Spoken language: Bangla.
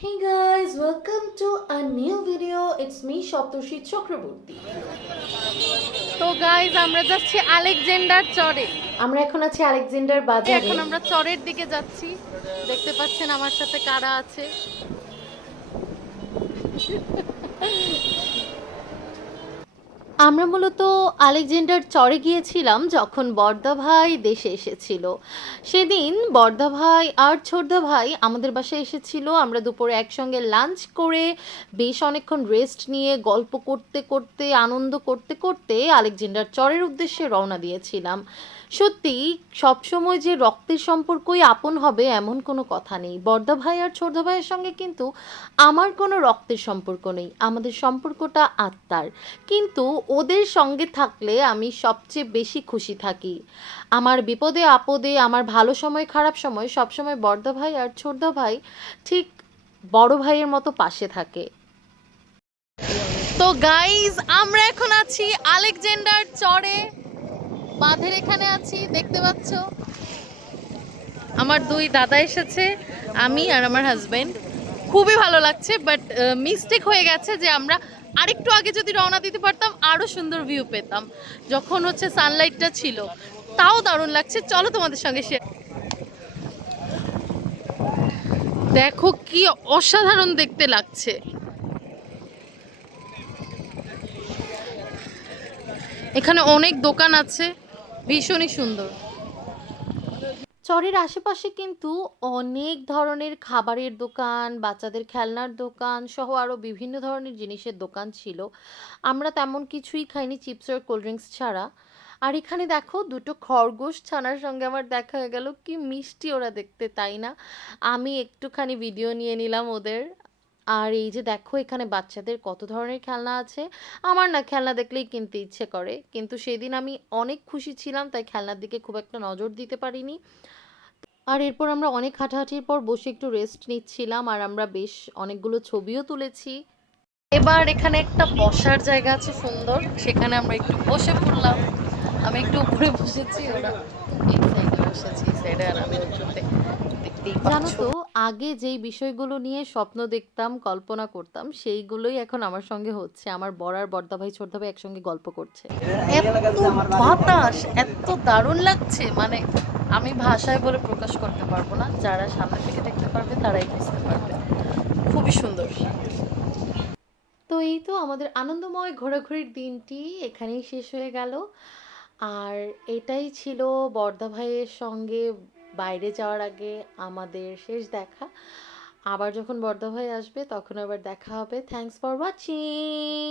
Hey guys, welcome to a new video. It's me Shoptoshi Chakraborty. তো গাইজ আমরা যাচ্ছি আলেকজান্ডার চরে। আমরা এখন আছি আলেকজান্ডার বাজারে। এখন আমরা চরের দিকে যাচ্ছি। দেখতে পাচ্ছেন আমার সাথে কারা আছে। আমরা মূলত আলেকজান্ডার চরে গিয়েছিলাম যখন বড়দা ভাই দেশে এসেছিল। সেদিন বড়দা ভাই আর ছোটদা ভাই আমাদের বাসায় এসেছিল। আমরা দুপুরে একসঙ্গে লাঞ্চ করে বেশ অনেকক্ষণ রেস্ট নিয়ে গল্প করতে করতে আনন্দ করতে করতে আলেকজান্ডার চরের উদ্দেশ্যে রওনা দিয়েছিলাম। সত্যি সবসময় যে রক্তের সম্পর্কই আপন হবে এমন কোনো কথা নেই। বড়দা ভাই আর ছোটদা ভাইয়ের সঙ্গে কিন্তু আমার কোনো রক্তের সম্পর্ক নেই, আমাদের সম্পর্কটা আত্মার। কিন্তু ওদের সঙ্গে থাকলে আমি সবচেয়ে বেশি খুশি থাকি। আমার বিপদে আপদে, আমার ভালো সময় খারাপ সময় সবসময় বড়দা ভাই আর ছোটদা ভাই ঠিক বড় ভাইয়ের মতো পাশে থাকে। তো গাইজ আমরা এখন আছি আলেকজান্ডার চরে, বাঁধের এখানে আছি। দেখতে পাচ্ছ আমার দুই দাদা এসেছে, আমি আর আমার হাজবেন্ড। খুবই ভালো লাগছে, বাট মিস্টেক হয়ে গেছে যে আমরা আরেকটু আগে যদি রওনা দিতে পারতাম আরও সুন্দর ভিউ পেতাম, যখন হচ্ছে সানলাইটটা ছিল। তাও দারুণ লাগছে, চলো তোমাদের সঙ্গে শেয়ার। দেখো কি অসাধারণ দেখতে লাগছে। এখানে অনেক দোকান আছে, ভীষণই সুন্দর। চরের আশেপাশে কিন্তু অনেক ধরনের খাবারের দোকান, বাচ্চাদের খেলনার দোকান সহ আরও বিভিন্ন ধরনের জিনিসের দোকান ছিল। আমরা তেমন কিছুই খাইনি চিপস আর কোল্ড ড্রিঙ্কস ছাড়া। আর এখানে দেখো দুটো খরগোশ ছানার সঙ্গে আমার দেখা হয়ে গেল, কি মিষ্টি ওরা দেখতে, তাই না? আমি একটুখানি ভিডিও নিয়ে নিলাম ওদের। আর এই যে দেখো এখানে বাচ্চাদের কত ধরনের খেলনা আছে। আমার না খেলনা দেখলেই কিনতে ইচ্ছে করে, কিন্তু সেদিন আমি অনেক খুশি ছিলাম তাই খেলনার দিকে খুব একটা নজর দিতে পারিনি। আর এরপর আমরা অনেক হাঁটাহাঁটির পর বসে একটু রেস্ট নিচ্ছিলাম আর আমরা বেশ অনেকগুলো ছবিও তুলেছি। এবার এখানে একটা বসার জায়গা আছে সুন্দর, সেখানে আমরা একটু বসে পড়লাম। আমি একটু উপরে বসেছি, ওরা এই সাইডে বসেছি, এই সাইডে, আর আমি উঁচুতে। দেখতেই জানো পাচ্ছ। তো, আগে যেই বিষয়গুলো নিয়ে স্বপ্ন দেখতাম কল্পনা করতাম সেইগুলোই এখন আমার সঙ্গে হচ্ছে। আমার বড় আর বড়দা ভাই ছোটদা ভাই একসঙ্গে গল্প করছে। এত বাতাস, এত দারুণ লাগছে, মানে আমি ভাষায় বলে প্রকাশ করতে পারবো না। যারা সামনে থেকে দেখতে পারবে তারাই বুঝতে পারবে। খুবই সুন্দর। তো এই তো আমাদের আনন্দময় ঘোরাঘুরির দিনটি এখানেই শেষ হয়ে গেল। আর এটাই ছিল বড়দা ভাইয়ের সঙ্গে বাইরে যাওয়ার আগে আমাদের শেষ দেখা। আবার যখন বড়দা ভাই আসবে তখন আবার দেখা হবে। Thanks for watching.